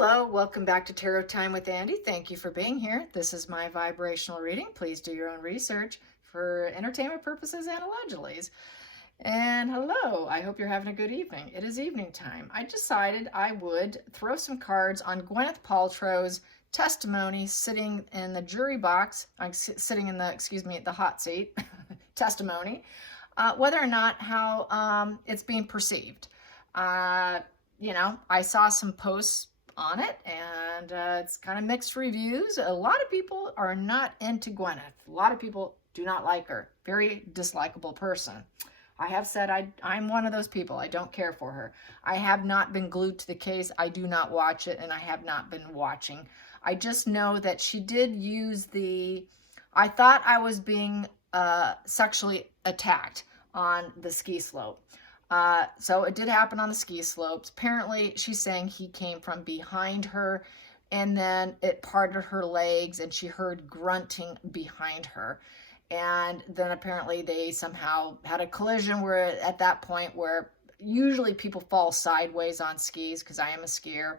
Hello, welcome back to Tarot Time with Andy. Thank you for being here. This is my vibrational reading. Please do your own research for entertainment purposes and allegedly. And hello, I hope you're having a good evening. It is evening time. I decided I would throw some cards on Gwyneth Paltrow's testimony sitting in the jury box, sitting in the hot seat testimony, whether or not how it's being perceived. I saw some posts on it, and it's kind of mixed reviews. A lot of people are not into Gwyneth. A lot of people do not like her. Very dislikable person. I have said I'm one of those people. I don't care for her. I have not been glued to the case. I do not watch it, and I have not been watching. I just know that she did use I thought I was being sexually attacked on the ski slope. So it did happen on the ski slopes. Apparently, she's saying he came from behind her, and then it parted her legs, and she heard grunting behind her. And then apparently they somehow had a collision where at that point where usually people fall sideways on skis, because I am a skier.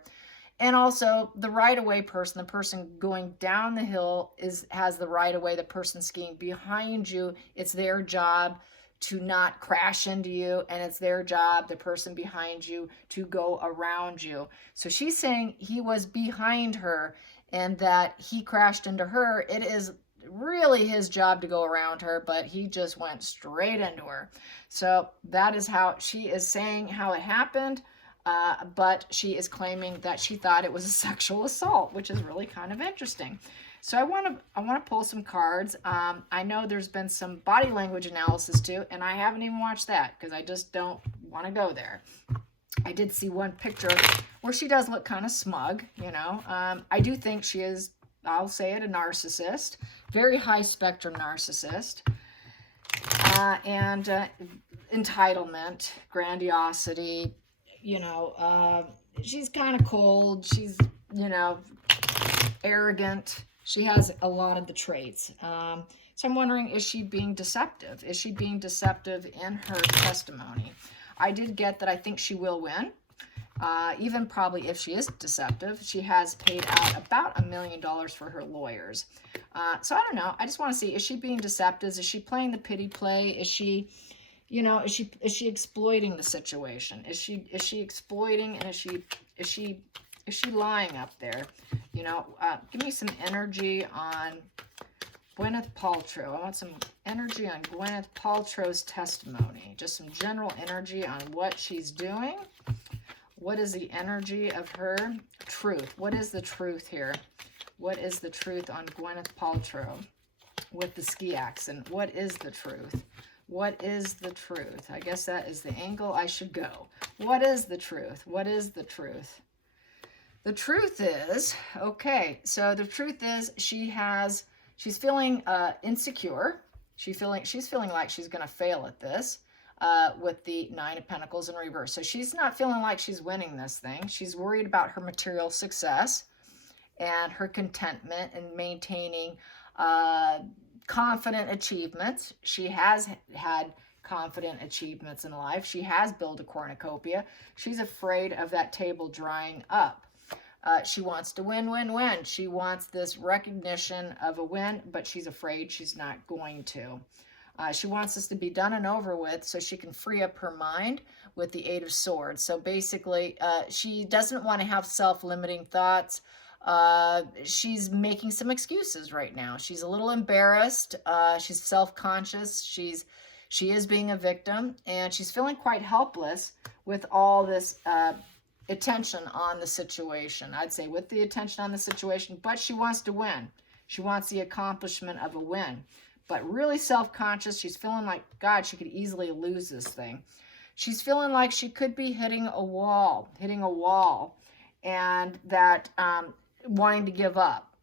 And also the right-of-way person, the person going down the hill has the right-of-way. The person skiing behind you, it's their job to not crash into you, and it's their job, the person behind you, to go around you. So she's saying he was behind her and that he crashed into her. It is really his job to go around her, but he just went straight into her. So that is how she is saying how it happened, but she is claiming that she thought it was a sexual assault, which is really kind of interesting. So I want to pull some cards. I know there's been some body language analysis too, and I haven't even watched that because I just don't want to go there. I did see one picture where she does look kind of smug, I do think she is, I'll say it, a narcissist, very high spectrum narcissist, and entitlement, grandiosity, she's kind of cold, she's, arrogant. She has a lot of the traits. So I'm wondering, is she being deceptive? Is she being deceptive in her testimony? I did get that I think she will win. Even probably if she is deceptive, she has paid out about $1 million for her lawyers. So I don't know. I just want to see, is she being deceptive? Is she playing the pity play? Is she, is she exploiting the situation? Is she exploiting, and is she lying up there? Give me some energy on Gwyneth Paltrow. I want some energy on Gwyneth Paltrow's testimony. Just some general energy on what she's doing. What is the energy of her truth? What is the truth here? What is the truth on Gwyneth Paltrow with the ski accident? What is the truth? What is the truth? I guess that is the angle I should go. What is the truth? What is the truth? The truth is, okay, so the truth is she's feeling insecure. She's feeling like she's going to fail at this with the Nine of Pentacles in reverse. So she's not feeling like she's winning this thing. She's worried about her material success and her contentment and maintaining confident achievements. She has had confident achievements in life. She has built a cornucopia. She's afraid of that table drying up. She wants to win, win, win. She wants this recognition of a win, but she's afraid she's not going to. She wants this to be done and over with so she can free up her mind with the Eight of Swords. So basically, she doesn't want to have self-limiting thoughts. She's making some excuses right now. She's a little embarrassed. She's self-conscious. She is being a victim, and she's feeling quite helpless with all this attention on the situation. I'd say with the attention on the situation, but she wants to win. She wants the accomplishment of a win, but really self-conscious. She's feeling like, God, she could easily lose this thing. She's feeling like she could be hitting a wall, and that wanting to give up,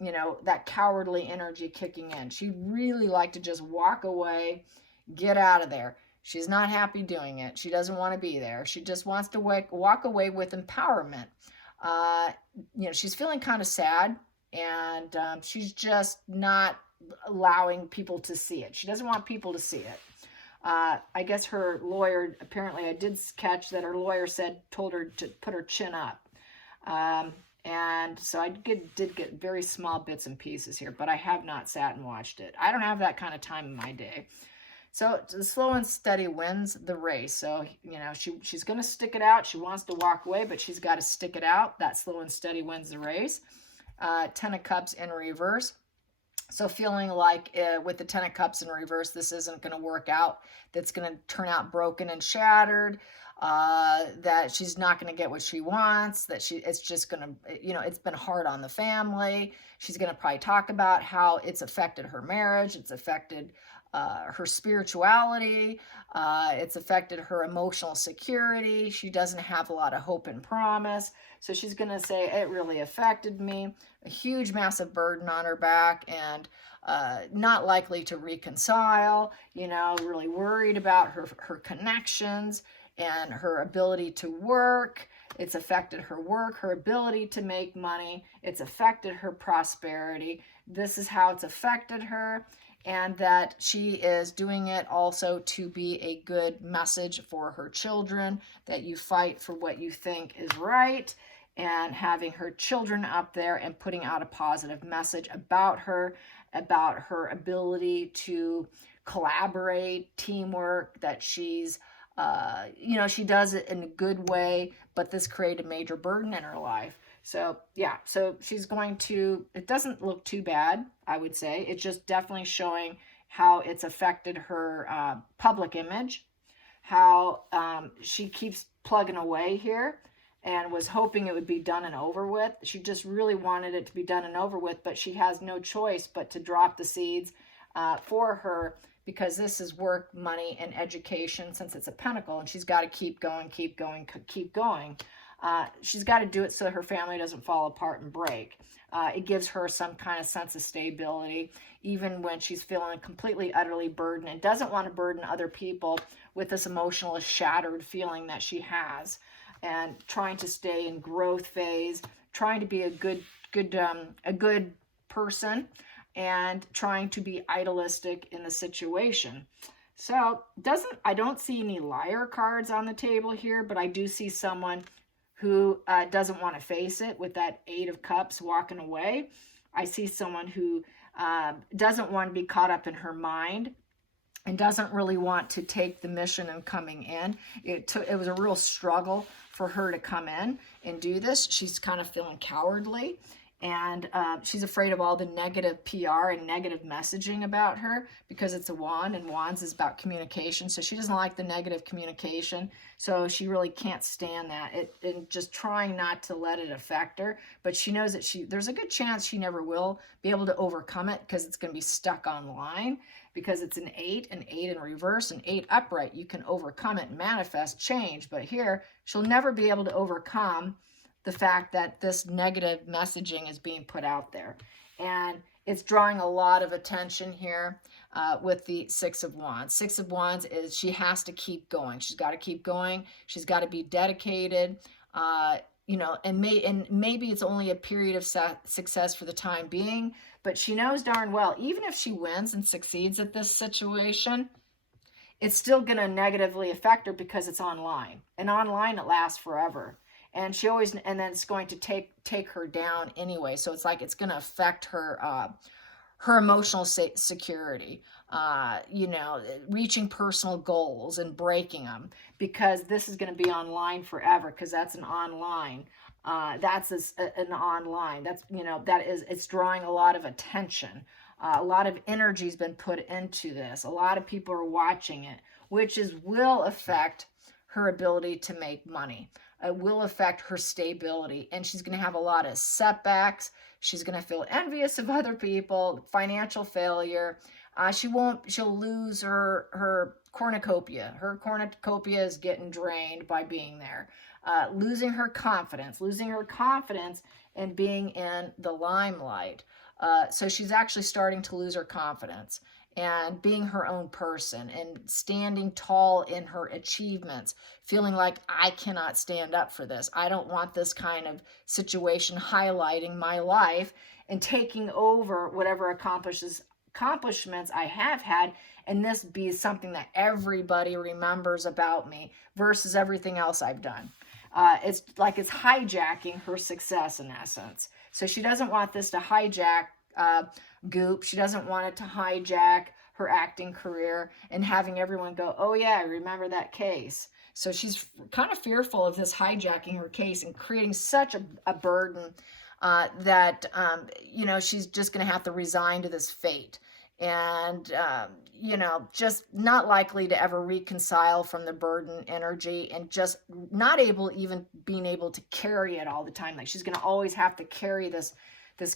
that cowardly energy kicking in. She'd really like to just walk away, get out of there. She's not happy doing it. She doesn't want to be there. She just wants to walk away with empowerment. She's feeling kind of sad, and she's just not allowing people to see it. She doesn't want people to see it. I guess her lawyer, apparently I did catch that her lawyer told her to put her chin up. And so I did get very small bits and pieces here, but I have not sat and watched it. I don't have that kind of time in my day. So the slow and steady wins the race. So, she's going to stick it out. She wants to walk away, but she's got to stick it out. That slow and steady wins the race. 10 of Cups in reverse. So feeling like with the 10 of Cups in reverse, this isn't going to work out. That's going to turn out broken and shattered. That she's not going to get what she wants. It's just going to, it's been hard on the family. She's going to probably talk about how it's affected her marriage. It's affected her spirituality. It's affected her emotional security. She doesn't have a lot of hope and promise. So she's going to say, it really affected me. A huge, massive burden on her back, and not likely to reconcile, really worried about her connections and her ability to work. It's affected her work, her ability to make money. It's affected her prosperity. This is how it's affected her. And that she is doing it also to be a good message for her children, that you fight for what you think is right, and having her children up there and putting out a positive message about her ability to collaborate, teamwork, that she's, she does it in a good way, but this created a major burden in her life. So, yeah, so she's going to, it doesn't look too bad, I would say. It's just definitely showing how it's affected her public image, how she keeps plugging away here and was hoping it would be done and over with. She just really wanted it to be done and over with, but she has no choice but to drop the seeds for her, because this is work, money, and education, since it's a pentacle, and she's got to keep going, keep going, keep going. She's got to do it so her family doesn't fall apart and break. It gives her some kind of sense of stability, even when she's feeling completely, utterly burdened, and doesn't want to burden other people with this emotional shattered feeling that she has, and trying to stay in growth phase, trying to be a good person, and trying to be idealistic in the situation. So I don't see any liar cards on the table here, but I do see someone who doesn't want to face it with that 8 of Cups walking away. I see someone who doesn't want to be caught up in her mind and doesn't really want to take the mission and coming in. It was a real struggle for her to come in and do this. She's kind of feeling cowardly. And she's afraid of all the negative PR and negative messaging about her, because it's a wand, and wands is about communication. So she doesn't like the negative communication. So she really can't stand that. And just trying not to let it affect her. But she knows that there's a good chance she never will be able to overcome it, because it's going to be stuck online, because it's an 8 in reverse, and 8 upright. You can overcome it and manifest change. But here, she'll never be able to overcome the fact that this negative messaging is being put out there. And it's drawing a lot of attention here with the 6 of Wands. 6 of Wands is she has to keep going. She's got to keep going. She's got to be dedicated, and maybe it's only a period of success for the time being, but she knows darn well, even if she wins and succeeds at this situation, it's still going to negatively affect her, because it's online. And online, it lasts forever. And then it's going to take her down anyway. So it's like it's going to affect her her emotional security, reaching personal goals and breaking them, because this is going to be online forever, because that's an online. That's an online. It's drawing a lot of attention. A lot of energy has been put into this. A lot of people are watching it, which will affect her ability to make money. It will affect her stability, and she's going to have a lot of setbacks. She's going to feel envious of other people, financial failure. She'll lose her cornucopia. Her cornucopia is getting drained by being there. Losing her confidence in being in the limelight. So she's actually starting to lose her confidence and being her own person and standing tall in her achievements, feeling like, I cannot stand up for this. I don't want this kind of situation highlighting my life and taking over whatever accomplishments I have had, and this be something that everybody remembers about me versus everything else I've done. It's like it's hijacking her success in essence. So she doesn't want this to hijack Goop. She doesn't want it to hijack her acting career and having everyone go, oh yeah, I remember that case. So she's kind of fearful of this hijacking her case and creating such a burden that, she's just going to have to resign to this fate. And, just not likely to ever reconcile from the burden energy, and just not being able to carry it all the time. Like she's going to always have to carry this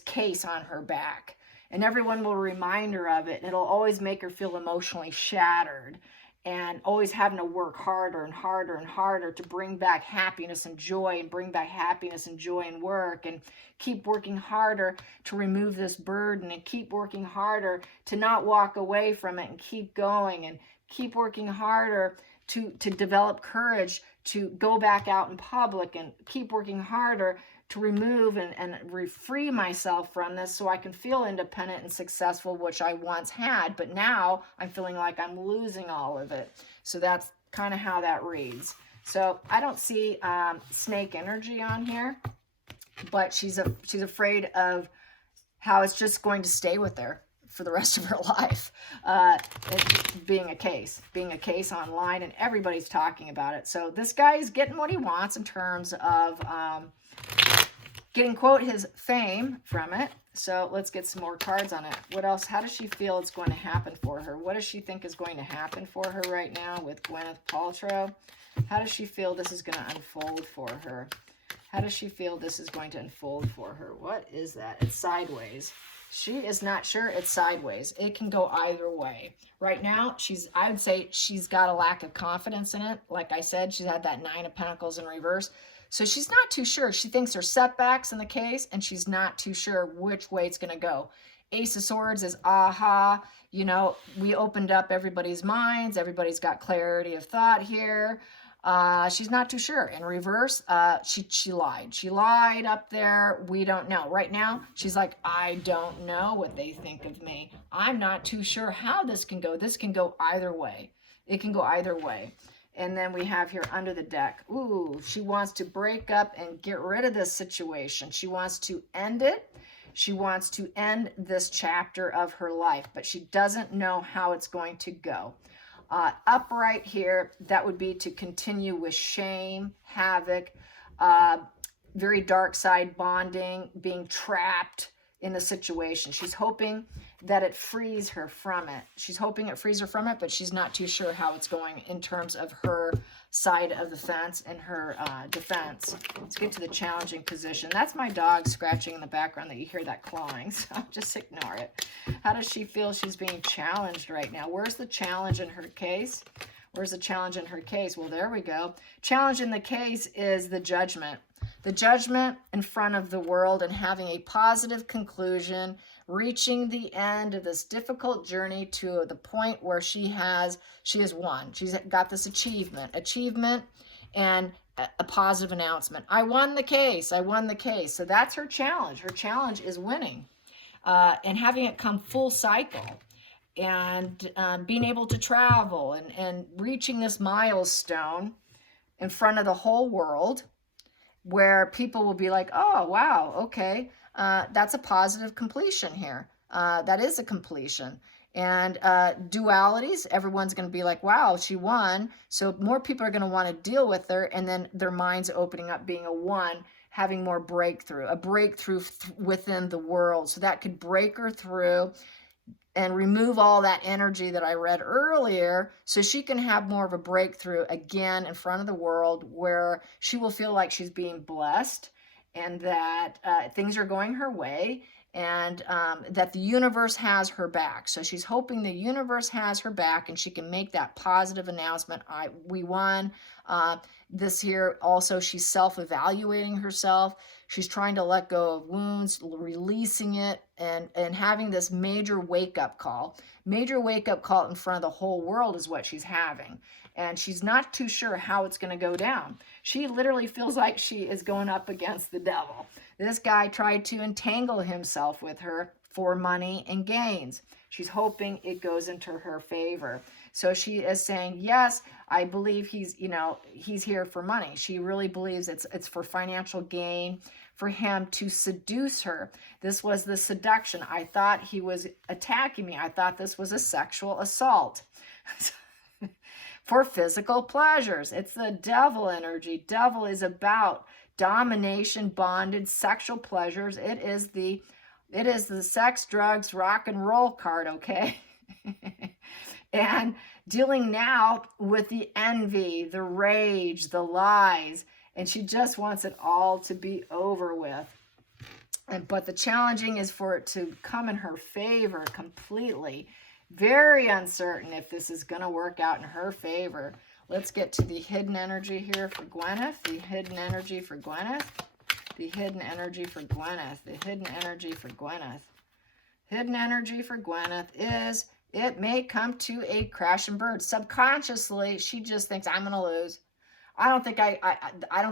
case on her back. And everyone will remind her of it. And it'll always make her feel emotionally shattered, and always having to work harder and harder and harder to bring back happiness and joy, and bring back happiness and joy in work, and keep working harder to remove this burden, and keep working harder to not walk away from it, and keep going, and keep working harder to develop courage to go back out in public, and keep working harder to remove and free myself from this so I can feel independent and successful, which I once had, but now I'm feeling like I'm losing all of it. So that's kind of how that reads. So I don't see snake energy on here, but she's afraid of how it's just going to stay with her for the rest of her life, being a case online, and everybody's talking about it. So this guy is getting what he wants in terms of getting, quote, his fame from it. So let's get some more cards on it. What else? How does she feel it's going to happen for her? What does she think is going to happen for her right now with Gwyneth Paltrow? How does she feel this is going to unfold for her? How does she feel this is going to unfold for her? What is that? It's sideways. She is not sure it's sideways. It can go either way. Right now, I would say she's got a lack of confidence in it. Like I said, she's had that 9 of Pentacles in reverse. So she's not too sure. She thinks there's setbacks in the case, and she's not too sure which way it's going to go. Ace of Swords is, aha, we opened up everybody's minds. Everybody's got clarity of thought here. She's not too sure. In reverse, she lied. She lied up there. We don't know. Right now, she's like, I don't know what they think of me. I'm not too sure how this can go. This can go either way. It can go either way. And then we have here under the deck, ooh, she wants to break up and get rid of this situation. She wants to end it. She wants to end this chapter of her life, but she doesn't know how it's going to go. Upright here, that would be to continue with shame, havoc, very dark side bonding, being trapped in the situation. She's hoping that it frees her from it. She's hoping it frees her from it, but she's not too sure how it's going in terms of her side of the fence and her defense. Let's get to the challenging position. That's my dog scratching in the background that you hear that clawing, so just ignore it. How does she feel she's being challenged right now? Where's the challenge in her case? Where's the challenge in her case? Well, there we go. Challenge in the case is the judgment. The judgment in front of the world, and having a positive conclusion, reaching the end of this difficult journey to the point where she has won. She's got this achievement and a positive announcement. I won the case. I won the case. So that's her challenge. Her challenge is winning and having it come full cycle, and being able to travel and reaching this milestone in front of the whole world, where people will be like, oh, wow, okay, that's a positive completion here. That is a completion. And dualities, everyone's going to be like, wow, she won. So more people are going to want to deal with her, and then their minds opening up, being a 1, having more breakthrough, a breakthrough within the world. So that could break her through and remove all that energy that I read earlier, so she can have more of a breakthrough again in front of the world, where she will feel like she's being blessed, and that things are going her way, and that the universe has her back. So she's hoping the universe has her back, and she can make that positive announcement. We won. This here also, she's self-evaluating herself. She's trying to let go of wounds, releasing it, and having this major wake-up call. Major wake-up call in front of the whole world is what she's having. And she's not too sure how it's going to go down. She literally feels like she is going up against the devil. This guy tried to entangle himself with her for money and gains. She's hoping it goes into her favor. So she is saying, yes, I believe he's, you know, he's here for money. She really believes it's for financial gain, for him to seduce her. This was the seduction. I thought he was attacking me. I thought this was a sexual assault. For physical pleasures. It's the devil energy. Devil is about domination, bondage, sexual pleasures. It is the sex, drugs, rock and roll card, okay? And dealing now with the envy, the rage, the lies, and she just wants it all to be over with. But the challenging is for it to come in her favor completely. Very uncertain if this is going to work out in her favor. Let's get to the hidden energy here for Gwyneth. The hidden energy for Gwyneth. The hidden energy for Gwyneth. The hidden energy for Gwyneth. Hidden energy for Gwyneth is it may come to a crash and burn. Subconsciously, she just thinks, I'm going to lose. I don't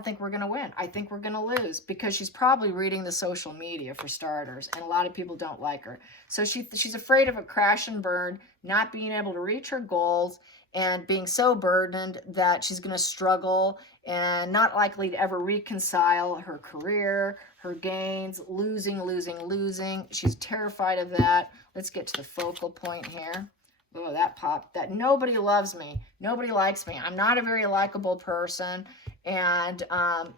think we're going to win. I think we're going to lose, because she's probably reading the social media for starters, and a lot of people don't like her. So she's afraid of a crash and burn, not being able to reach her goals, and being so burdened that she's going to struggle and not likely to ever reconcile her career, her gains, losing. She's terrified of that. Let's get to the focal point here. Oh, that popped. That nobody loves me. Nobody likes me. I'm not a very likable person. And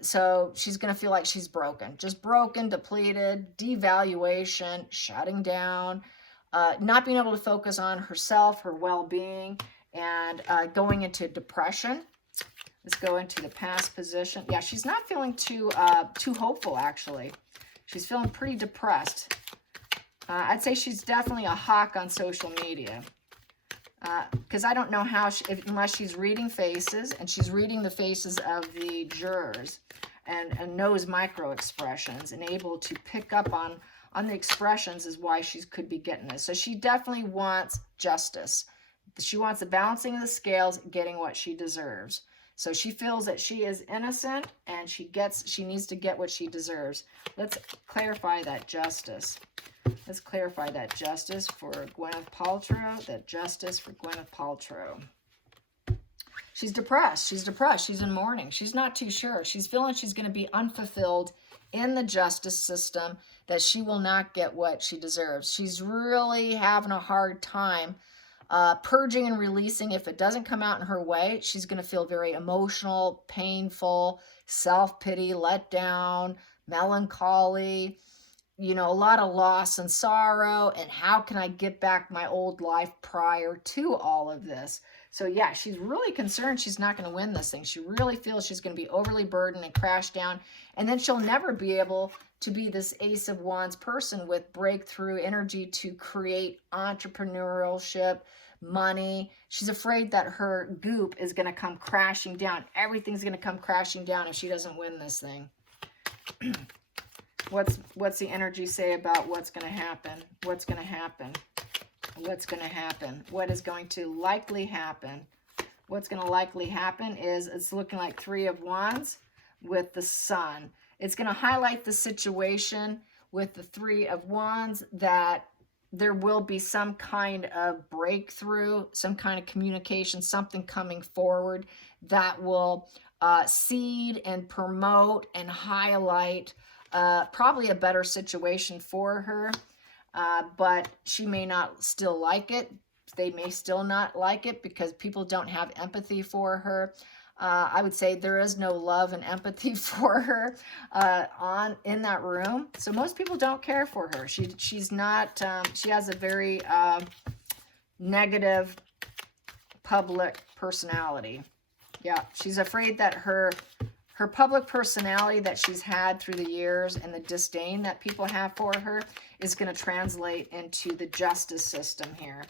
so she's going to feel like she's broken. Just broken, depleted, devaluation, shutting down, not being able to focus on herself, her well-being, and going into depression. Let's go into the past position. Yeah, she's not feeling too hopeful, actually. She's feeling pretty depressed. I'd say she's definitely a hawk on social media. Because I don't know how, unless she's reading faces, and she's reading the faces of the jurors, and knows micro expressions, and able to pick up on the expressions, is why she could be getting this. So she definitely wants justice. She wants the balancing of the scales, getting what she deserves. So she feels that she is innocent, and she needs to get what she deserves. Let's clarify that justice. Let's clarify that justice for Gwyneth Paltrow. That justice for Gwyneth Paltrow. She's depressed. She's in mourning. She's not too sure. She's feeling she's going to be unfulfilled in the justice system, that she will not get what she deserves. She's really having a hard time purging and releasing. If it doesn't come out in her way, she's going to feel very emotional, painful, self-pity, let down, melancholy, you know, a lot of loss and sorrow, and how can I get back my old life prior to all of this? So yeah, she's really concerned she's not going to win this thing. She really feels she's going to be overly burdened and crash down, and then she'll never be able to be this Ace of Wands person with breakthrough energy to create entrepreneurship, money. She's afraid that her goop is going to come crashing down. Everything's going to come crashing down if she doesn't win this thing. What's the energy say about what's going to happen? What's going to happen? What's going to happen? What is going to likely happen? What's going to likely happen is it's looking like 3 of Wands with the Sun. It's going to highlight the situation with the 3 of Wands that there will be some kind of breakthrough, some kind of communication, something coming forward that will seed and promote and highlight probably a better situation for her, but she may not still like it. They may still not like it because people don't have empathy for her. I would say there is no love and empathy for her in that room. So most people don't care for her. She's not. She has a very negative public personality. Yeah, she's afraid that her public personality that she's had through the years and the disdain that people have for her is going to translate into the justice system here,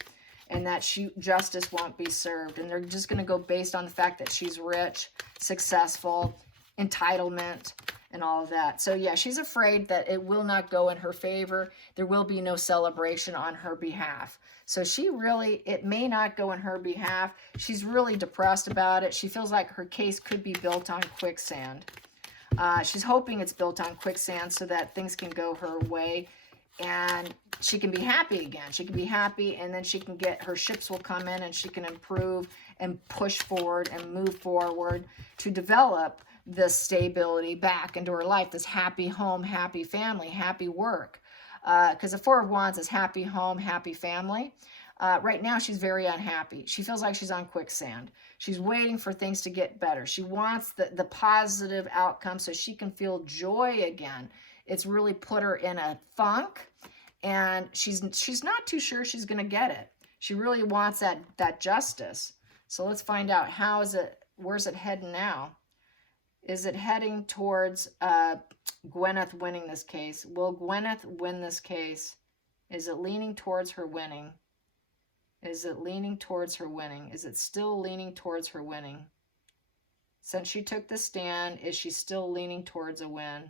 and that justice won't be served. And they're just going to go based on the fact that she's rich, successful, entitlement, and all of that. So yeah, she's afraid that it will not go in her favor. There will be no celebration on her behalf. So it may not go in her behalf. She's really depressed about it. She feels like her case could be built on quicksand. She's hoping it's built on quicksand so that things can go her way. and she can be happy again. She can be happy, and then she can get, her ships will come in, and she can improve and push forward and move forward to develop this stability back into her life, this happy home, happy family, happy work. Because the Four of Wands is happy home, happy family. Right now, she's very unhappy. She feels like she's on quicksand. She's waiting for things to get better. She wants the positive outcome so she can feel joy again. It's really put her in a funk, and she's not too sure she's going to get it. She really wants that justice. So let's find out, where's it heading now? Is it heading towards Gwyneth winning this case? Will Gwyneth win this case? Is it leaning towards her winning? Is it leaning towards her winning? Is it still leaning towards her winning? Since she took the stand, is she still leaning towards a win?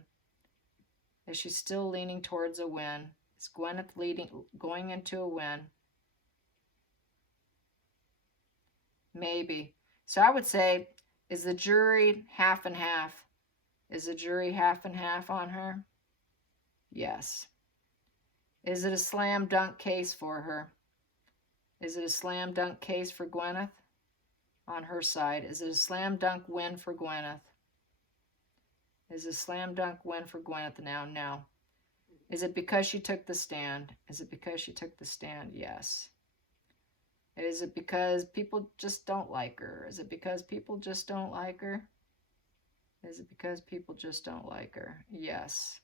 Is she still leaning towards a win? Is Gwyneth going into a win? Maybe. So I would say, is the jury half and half? Is the jury half and half on her? Yes. Is it a slam dunk case for her? Is it a slam dunk case for Gwyneth on her side? Is it a slam dunk win for Gwyneth? Is it a slam dunk win for Gwyneth now? No. Is it because she took the stand? Is it because she took the stand? Yes. Is it because people just don't like her? Is it because people just don't like her? Is it because people just don't like her? Yes.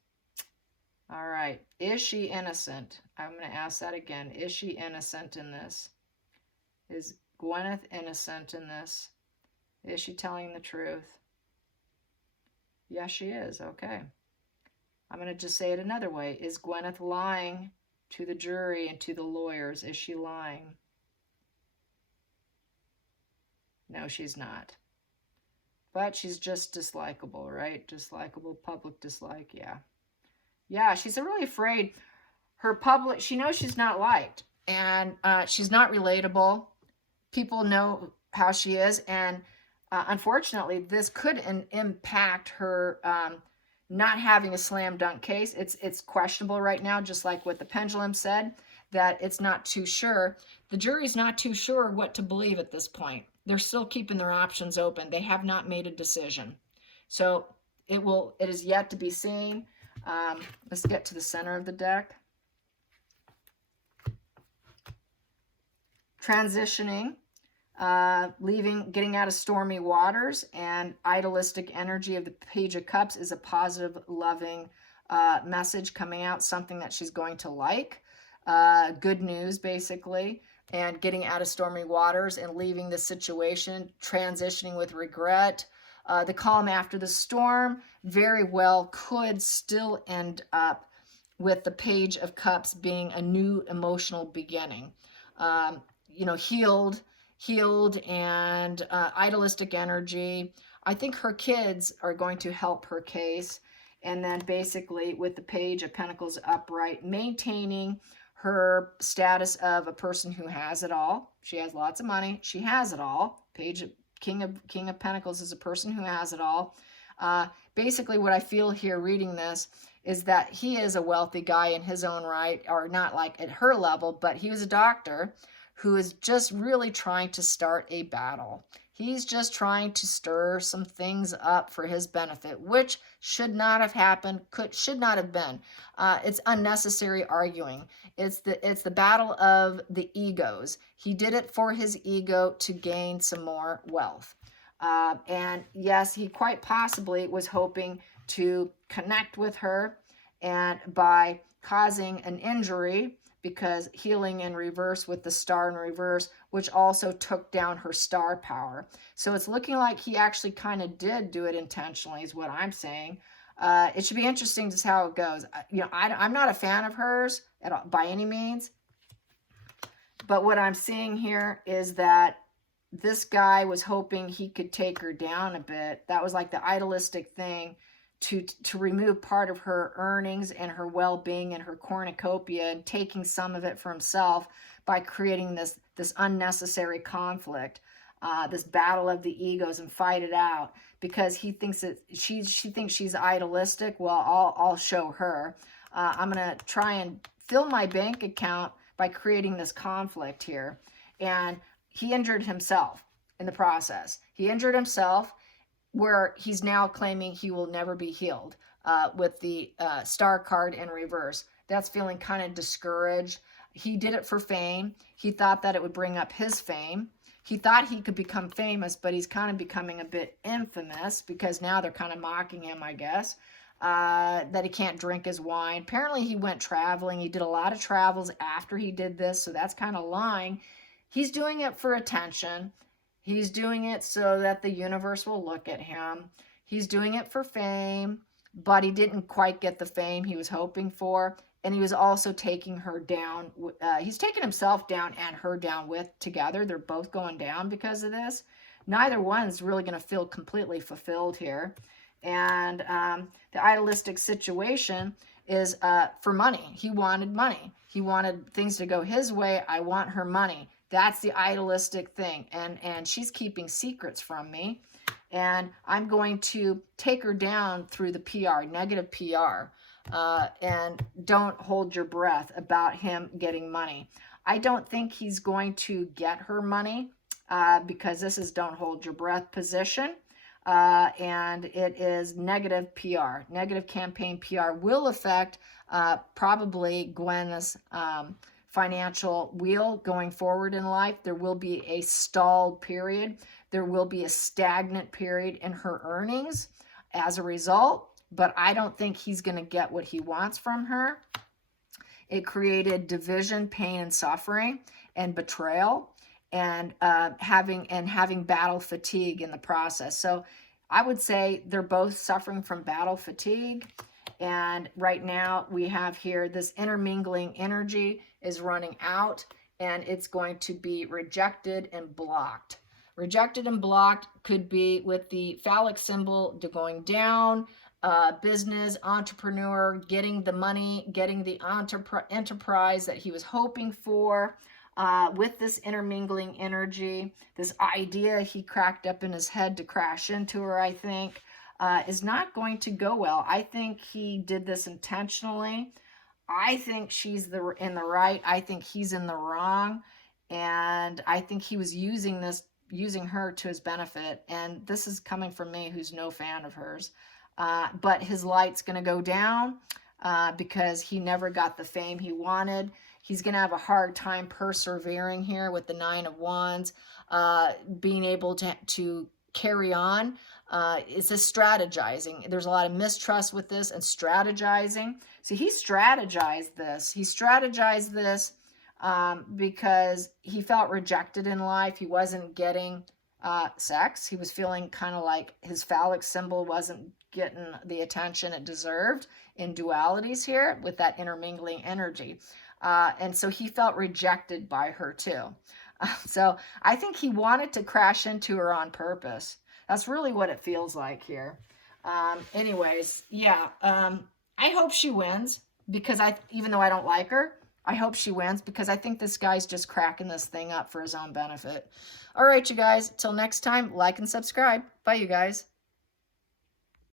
All right. Is she innocent? I'm going to ask that again. Is she innocent in this? Is Gwyneth innocent in this? Is she telling the truth? Yes, she is. Okay. I'm going to just say it another way. Is Gwyneth lying to the jury and to the lawyers? Is she lying? No, she's not. But she's just dislikable, right? Dislikable, public dislike, yeah. Yeah, she's really afraid. Her public, she knows she's not liked. And she's not relatable. People know how she is. And unfortunately, this could impact her not having a slam dunk case. It's questionable right now, just like what the pendulum said, that it's not too sure. The jury's not too sure what to believe at this point. They're still keeping their options open. They have not made a decision. So it is yet to be seen. Let's get to the center of the deck. Transitioning, getting out of stormy waters, and idealistic energy of the Page of Cups is a positive, loving message coming out, something that she's going to like. Good news, basically. And getting out of stormy waters and leaving the situation, transitioning with regret. The calm after the storm very well could still end up with the Page of Cups being a new emotional beginning. Healed and idealistic energy. I think her kids are going to help her case. And then basically with the Page of Pentacles upright, maintaining her status of a person who has it all. She has lots of money. She has it all. King of Pentacles is a person who has it all. Basically what I feel here reading this is that he is a wealthy guy in his own right, or not like at her level, but he was a doctor who is just really trying to start a battle. He's just trying to stir some things up for his benefit, which should not have happened, should not have been. It's unnecessary arguing. It's the battle of the egos. He did it for his ego to gain some more wealth. And yes, he quite possibly was hoping to connect with her, and by causing an injury, because healing in reverse with the star in reverse, which also took down her star power. So it's looking like he actually kind of did do it intentionally, is what I'm saying. It should be interesting to see how it goes. I'm not a fan of hers at all, by any means. But what I'm seeing here is that this guy was hoping he could take her down a bit. That was like the idealistic thing, to remove part of her earnings and her well-being and her cornucopia, and taking some of it for himself by creating this unnecessary conflict, this battle of the egos, and fight it out, because he thinks that she thinks she's idealistic. Well, I'll show her. I'm going to try and fill my bank account by creating this conflict here. And he injured himself in the process. He injured himself where he's now claiming he will never be healed with the star card in reverse. That's feeling kind of discouraged. He did it for fame. He thought that it would bring up his fame. He thought he could become famous, but he's kind of becoming a bit infamous because now they're kind of mocking him, I guess, that he can't drink his wine. Apparently he went traveling. He did a lot of travels after he did this, so that's kind of lying. He's doing it for attention. He's doing it so that the universe will look at him. He's doing it for fame, but he didn't quite get the fame he was hoping for. And he was also taking her down. He's taking himself down and her down with together. They're both going down because of this. Neither one's really going to feel completely fulfilled here. And the idealistic situation is for money. He wanted money. He wanted things to go his way. I want her money. That's the idealistic thing. And she's keeping secrets from me. And I'm going to take her down through the PR, negative PR. And don't hold your breath about him getting money. I don't think he's going to get her money because this is don't hold your breath position. And it is negative PR. Negative campaign PR will affect probably Gwen's financial wheel going forward in life. There will be a stalled period. There will be a stagnant period in her earnings as a result. But I don't think he's going to get what he wants from her. It created division, pain, and suffering, and betrayal, and having battle fatigue in the process. So I would say they're both suffering from battle fatigue. And right now we have here this intermingling energy is running out, and it's going to be rejected and blocked. Rejected and blocked could be with the phallic symbol going down, business, entrepreneur, getting the money, getting the enterprise that he was hoping for with this intermingling energy. This idea he cracked up in his head to crash into her, I think, is not going to go well. I think he did this intentionally. I think she's in the right. I think he's in the wrong. And I think he was using her to his benefit. And this is coming from me, who's no fan of hers. But his light's going to go down because he never got the fame he wanted. He's going to have a hard time persevering here with the 9 of Wands, being able to carry on. It's a strategizing. There's a lot of mistrust with this and strategizing. So he strategized this. He strategized this because he felt rejected in life. He wasn't getting sex. He was feeling kind of like his phallic symbol wasn't getting the attention it deserved in dualities here with that intermingling energy. And so he felt rejected by her too. So I think he wanted to crash into her on purpose. That's really what it feels like here. Anyways, yeah, I hope she wins because even though I don't like her, I hope she wins because I think this guy's just cracking this thing up for his own benefit. All right, you guys, till next time, like and subscribe. Bye, you guys.